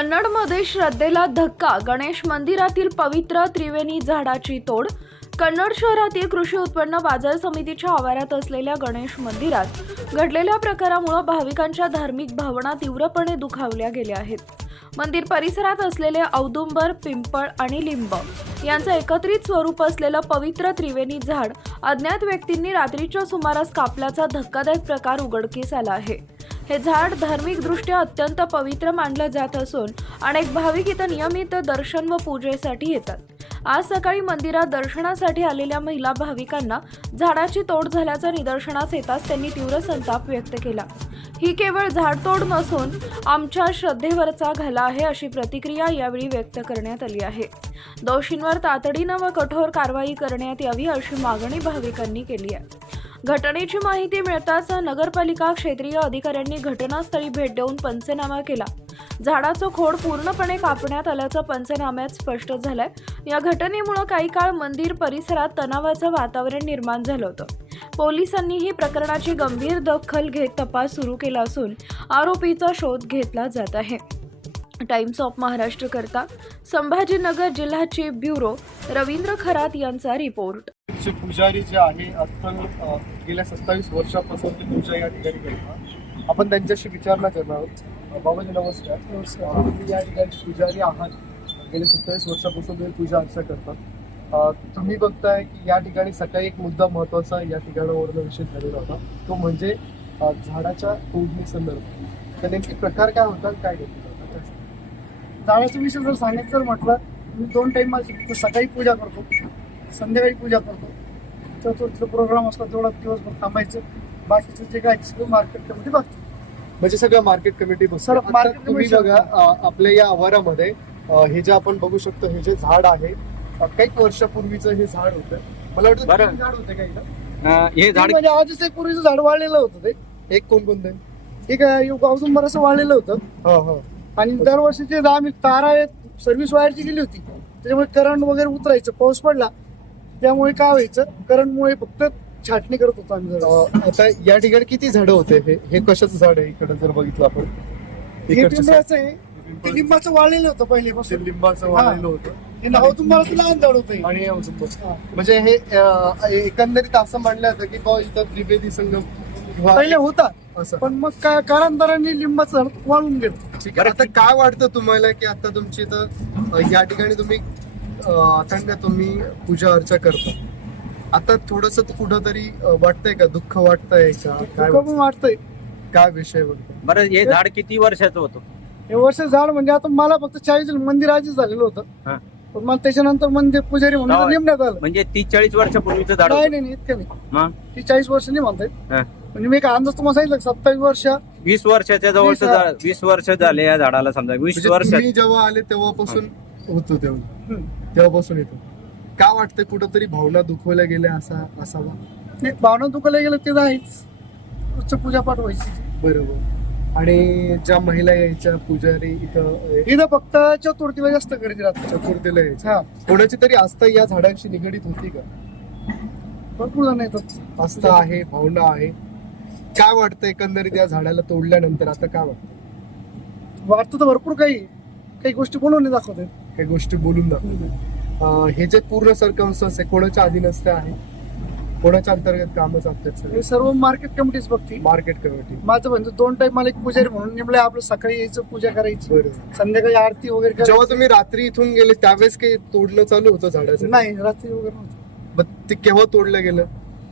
कन्नडमध्ये श्रद्धेला धक्का, गणेश मंदिरातील पवित्र त्रिवेणी झाडाची तोड। कन्नड शहरातील कृषी उत्पन्न बाजार समितीच्या आवारात असलेल्या गणेश मंदिरात घडलेल्या प्रकारामुळे भाविकांच्या धार्मिक भावना तीव्रपणे दुखावल्या गेल्या आहेत। मंदिर परिसरात असलेले औदुंबर, पिंपळ आणि लिंब यांचं एकत्रित स्वरूप असलेलं पवित्र त्रिवेणी झाड अज्ञात व्यक्तींनी रात्रीच्या सुमारास कापल्याचा धक्कादायक प्रकार उघडकीस आला आहे। हे झाड धार्मिकदृष्ट्या अत्यंत पवित्र मानलं जात असून अनेक भाविक इथं नियमित दर्शन व पूजेसाठी येतात। आज सकाळी मंदिरात दर्शनासाठी आलेल्या महिला भाविकांना झाडाची तोड झाल्याचं निदर्शनास येताच त्यांनी तीव्र संताप व्यक्त केला। ही केवळ झाडतोड नसून आमच्या श्रद्धेवरचा घाला आहे अशी प्रतिक्रिया यावेळी व्यक्त करण्यात आली आहे। दोषींवर तातडीनं व कठोर कारवाई करण्यात यावी अशी मागणी भाविकांनी केली आहे। घटनेची माहिती मिळताच नगरपालिका क्षेत्रीय अधिकाऱ्यांनी घटनास्थळी भेट देऊन पंचनामा केला। झाडाचं खोड पूर्णपणे कापण्यात आल्याचं पंचनाम्यात स्पष्ट झालंय। या घटनेमुळे काही काळ मंदिर परिसरात तणावाचं वातावरण निर्माण झालं होतं। पोलिसांनीही प्रकरणाची गंभीर दखल घेत तपास सुरू केला असून आरोपीचा शोध घेतला जात आहे। टाइम्स ऑफ महाराष्ट्र करता संभाजीनगर जिल्हा चीफ ब्युरो रवींद्र खरात यांचा रिपोर्ट। पुजारी जे आहे अत्तल गेल्या 27 वर्षापासून ते पूजा या ठिकाणी करतात। आपण त्यांच्याशी विचारणा करणार आहोत। बाबाजी नमस्कार। तुम्ही या ठिकाणी पुजारी आहात, गेल्या 27 वर्षापासून तुम्ही पूजा अर्चा करतात। तुम्ही बघताय की या ठिकाणी सकाळी एक मुद्दा महत्त्वाचा या ठिकाणावरून विषय झालेला होता, तो म्हणजे झाडाच्या तोडणी संदर्भात। तर नेमके प्रकार काय होतात, काय घडलं? झाडाचा विषय जर सांगायचं तर म्हटलं, मी 2 टाइम सकाळी पूजा करतो, संध्याकाळी पूजा करतो। चतुर्थीचा प्रोग्राम असला तेवढा दिवसभर थांबायचं, बाकीचं जे काय सगळं मार्केट कमिटी बघतो। म्हणजे सगळं मार्केट कमिटी बघतो। मार्केट तुम्ही बघा, आपल्या या आवारामध्ये हे जे आपण बघू शकतो, हे जे झाड आहे काही वर्षापूर्वीचं हे झाड होतं। मला वाटतं झाड होते काही हे झाड म्हणजे आजच एक पूर्वीचं झाड वाळलेलं होतं। ते एक कोणते ठीक आहे, औदुंबर असं वाळलेलं होतं। आणि दरवर्षीचे आम्ही तारा सर्व्हिस वायरची गेली होती, त्याच्यामुळे करंट वगैरे उतरायचं, पाऊस पडला त्यामुळे काय व्हायचं, करंटमुळे फक्त छाटणी करत होतो आम्ही। आता या ठिकाणी किती झाडं होते? हे कशाचं झाड आहे? इकडे जर बघितलं आपण, हे पिंपळाचं आहे, ते लिंबाचं वाळलेलं होतं पहिलेपासून, लिंबाचं वाळलेलं होतं, हे औदुंबराचं लहान झाड होतं। आणि म्हणजे हे एकंदरीत असं म्हणलं जातं की बा इथं त्रिवेदी संगम पहिले होता असं, पण मग काय कालांतराने लिंबाचं झाड वाळून गेलं। ठीक आहे। आता काय वाटतं तुम्हाला की आता तुमची इथं या ठिकाणी तुम्ही अथंग तुम्ही पूजा अर्चा करता, आता थोडस कुठंतरी वाटतंय का, दुःख वाटतंय का, काय पण वाटतंय? काय विषय वाटतं? बरं, हे झाड किती वर्षाचं होतं? हे वर्ष झाड म्हणजे आता मला फक्त 40 मंदिर आधीच झालेलं होतं, पण मग त्याच्यानंतर मंदिर पुजारी म्हणून नेमण्यात आलं। म्हणजे 30-40 वर्षापूर्वीचं झाड नाही होतं? नाही, इतकं नाही, मग 40 वर्ष नाही म्हणताय। म्हणजे मी काय अंदाज तुम्हाला सांगितलं, 27 वर्ष 20 वर्षाच्या जवळचं झाड, 20 वर्ष झाले या झाडाला, समजा 20 वर्ष। तुम्ही जेव्हा आले तेव्हापासून होतो, तेव्हापासून येतो। काय वाटतं, कुठंतरी भावना दुखवल्या गेल्या असावा? नाही, भावना दुखायला गेलं ते नाहीच, उच्च पूजा पाठ व्हायची बरोबर। आणि ज्या महिला यायच्या पुजारी इथं फक्त चतुर्थीला जास्त गर्दी राहते। चतुर्थीला यायच्या, कोणाची तरी आस्था या झाडांशी निगडीत होती का? भरपूर जण येतात, आस्था आहे, भावना आहे। काय वाटतं एकंदरीत या झाडाला तोडल्यानंतर आता काय वाटतं? तर भरपूर काही गोष्टी बोलून दाखवतात, काही गोष्टी बोलून दाखवतात। हे जे पूर्ण सर्कमस्टन्स आहे कोणाच्या अधीनस्थ आहे, कोणाच्या अंतर्गत कामं चालतात? हे सर्व मार्केट कमिटीच बघते। मार्केट कमिटी माझं म्हणजे 2 टाइम मला एक पुजारी म्हणून नेमलं, आपलं सकाळी यायचं, पूजा करायची, संध्याकाळी आरती वगैरे करायची। जेव्हा तुम्ही रात्री इथून गेले त्यावेळेस काही तोडणं चालू होतं झाडाचं? नाही, रात्री वगैरे नव्हतं। ते केव्हा तोडलं गेलं?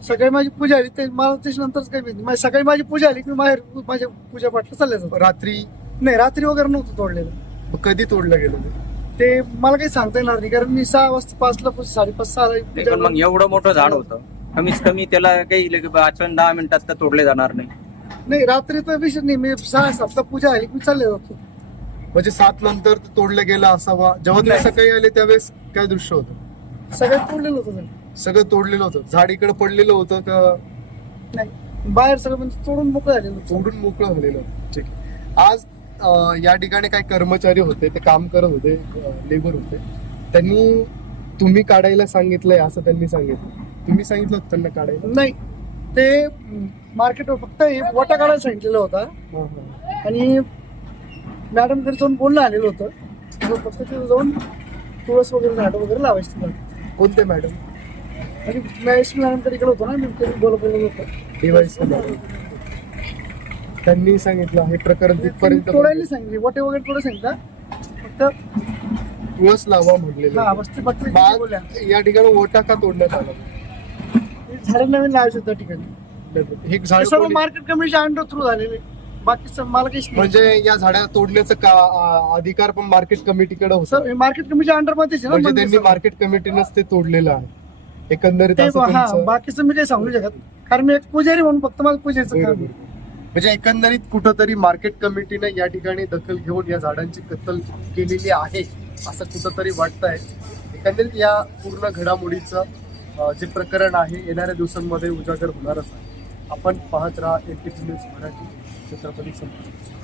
सकाळी माझी पूजा आली, ते मला त्याच्यानंतरच काही माहिती। सकाळी माझी पूजा आली की बाहेर माझ्या पूजा पाठला चालले जातो। रात्री नाही, रात्री वगैरे नव्हतं तोडलेलं। कधी तोडलं गेलं ते मला काही सांगता येणार नाही, कारण मी 6 वाजता 5ला 5:30-6 पण मग एवढं मोठं झाड होतं, कमीत कमी त्याला काही 5-10 मिनिटात तर तोडले जाणार नाही? नाही, रात्री तर विषय नाही, मी 6-7ला पूजा आली मी चालले जातो। म्हणजे 7 नंतर तोडलं गेलं असावा? जेव्हा तुम्ही सकाळी आले त्यावेळेस काय दृश्य होतं? सगळं तोडलेलं होतं, सगळं तोडलेलं होतं? झाड इकडे पडलेलं होतं का? नाही, बाहेर सगळं म्हणजे तोडून मोकळं झालेलं, तोडून मोकळं झालेलं होतं। ठीक आहे। आज या ठिकाणी काही कर्मचारी होते, ते काम करत होते, लेबर होते, त्यांनी तुम्ही काढायला सांगितलंय असं त्यांनी सांगितलं? तुम्ही सांगितलं होतं त्यांना काढायला? नाही, ते मार्केटवर फक्त वटा काढायला सांगितलेला होता। आणि मॅडमकडे जाऊन बोलणं आलेलं होतं. मग फक्त तिथं जाऊन तुळस वगैरे झाडं वगैरे लावायची होती. कोणते मॅडम? आणि मॅडम मॅडमकडे इकडे होतो ना, मी बोलवलं होतं. डिवाइस त्यांनी सांगितलं हे प्रकरण तिथपर्यंत तोडायला सांगितली, वाटे वगैरे थोडं सांगितलं, फक्त तुळस लावा म्हटलेलं. हा वस्ती फक्त बाग बोलल्या या ठिकाणी ओटा का तोडण्यात आला? झाडं नवीन लावायची त्या ठिकाणी. हे झाड सर्व कोणी- मार्केट कमिटीच्या अंडर थ्रू झालेले, बाकी मला काहीच नाही. म्हणजे या झाडा तोडण्याचं अधिकार पण मार्केट कमिटीकडे होता. सर मार्केट कमिटीच्या अंडर मध्येच आहे ना म्हणजे मंदिर त्यांनी सर. मार्केट कमिटीनंच ते तोडलेलं आहे एकंदरीत ते असं हा तुमचं- बाकीचं मी काही सांगू शकत, कारण मी एक पुजारी म्हणून फक्त मला पूजेचं काम बरोबर. आहे. म्हणजे एकंदरीत कुठंतरी मार्केट कमिटीने या ठिकाणी दखल घेऊन या झाडांची कत्तल केलेली आहे असं कुठंतरी वाटतंय. एकंदरीत या पूर्ण घडामोडीचं जे प्रकरण आहे येणाऱ्या दिवसांमध्ये उजागर होणारच आहे. आपण पाहत राहा NTV न्यूज मराठी, छत्रपती संभाजी.